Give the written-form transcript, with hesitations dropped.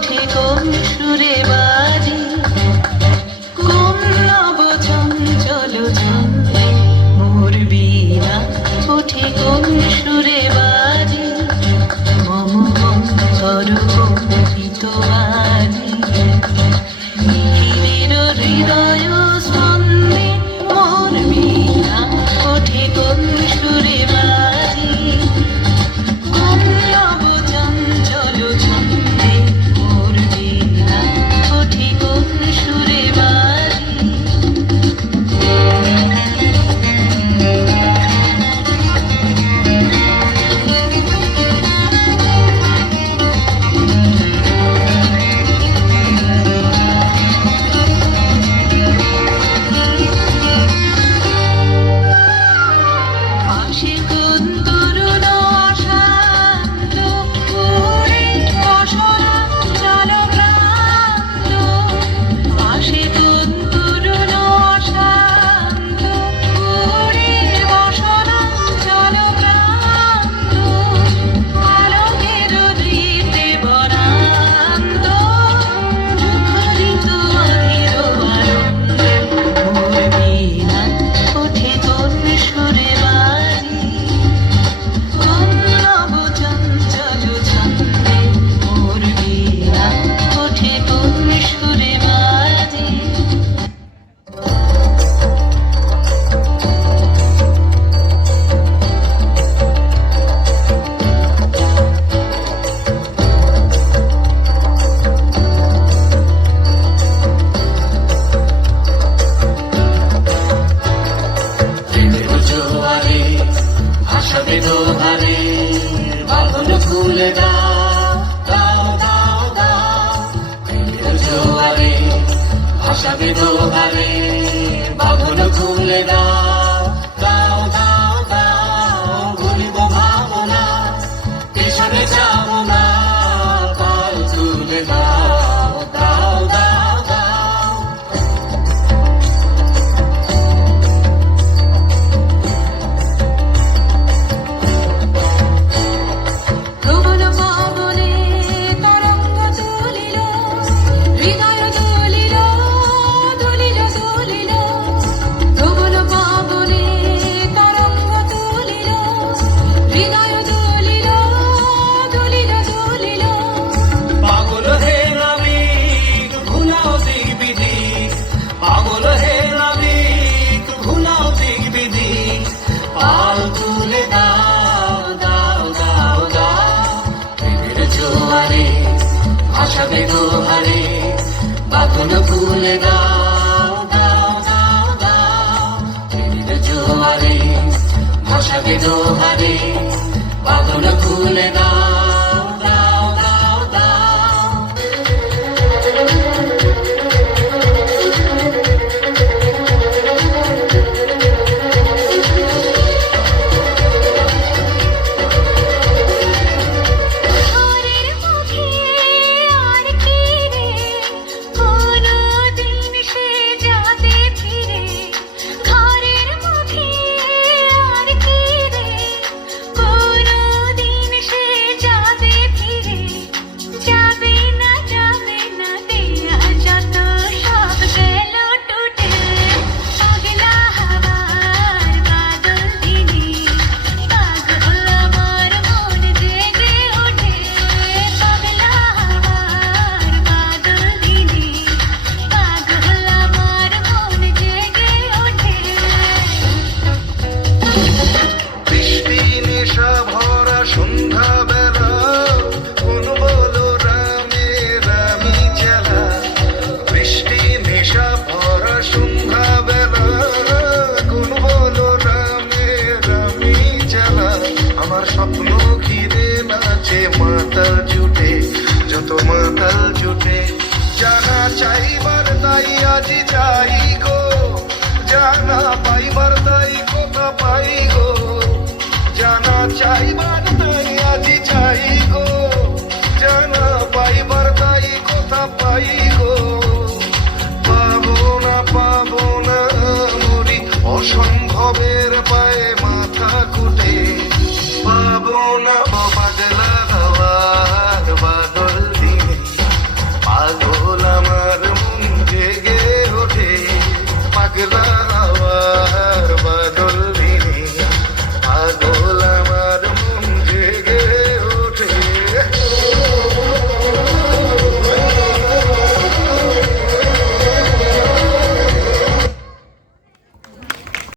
ওঠে কোন সুরে বাজে, কোন নব চঞ্চল ছন্দে মোর বীণা ওঠে কোন সুরে বাজে, মম অন্তর কম্পিত আজি নিখিলের হৃদয় স্পন্দে মোর বীণা ওঠে কোন সুরে বাজে, কোন নব চঞ্চল ছন্দে মোর বীণা ওঠে কোন সুরে বাজে। পাশে কোন তরুণ অশান্ত ঘুরে অসরা জলভ্রান্ত, পাশে কোন তরুণ অশান্ত ঘুরে অসরা জলভ্রান্ত, আলোকের দৃতে বরান্ত মুখরিত অধীর আনন্দে মোর বীণা ওঠে কোন সুরে বাজে, কোন নব চঞ্চল ছন্দে মোর বীণা ওঠে কোন সুরে বাজে। প্রেমের জোয়ারে ভাসাবে দোহারে, বাঁধন খুলে দাও দাও দাও দাও। প্রেমের জোয়ারে ভাসাবে দোহারে, বাঁধন খুলে দাও দাও দাও দাও। ভুলিব ভাবনা পেছনে যাব না, পাল তুলে দাও দাও দাও দাও। প্রবল পবনে তরঙ্গ তুলিল, হৃদয় দুলিল দুলিল দুলিল। প্রবল পবনে তরঙ্গ তুলিল, হৃদয় দুলিল দুলিল দুলিল। পাগল হে নাবিক ভুলাও দিক বিদিক, পাগল হে নাবিক ভুলাও দিক বিদিক। পাল তুলে দাও দাও দাও দাও। প্রেমের জোয়ারে ভাসাবে দোহারে, বাঁধন খুলে দাও দাও দাও দাও। প্রেমের জোয়ারে ভাসাবে দোহারে, বাঁধন খুলে দাও দাও দাও দাও। ঘরের মুখে আর কি রে, কোনো দিন সে যাবে ফিরে। ঘরের মুখে আর কি রে, কোনো দিন সে যাবে ফিরে। যাবে না দেয়া যত সব গেল টুটে, পাগলা হাওয়ার বাদল দিনে পাগল আমার মন জেগে ওঠে। পাগলা হাওয়ার বাদল দিনে পাগল আমার মন জেগে ওঠে। বৃষ্টি নেশা ভরা সন্ধ্যাবেলা, কোন বলো রামে রামি চেলা। বৃষ্টি নেশা ভরা সন্ধ্যাবেলা, কোন বলো রামে রামি চেলা। আমার স্বপ্ন ঘিরে নাচে মাতাল জুটে, যত মাতাল জুটে। জানা চাইবার তাই আজি চাই গো, জানা পাইবার তাই কোথা পাই গো। জানা চাইবার তাই আজি চাই গো, জানা পাইবার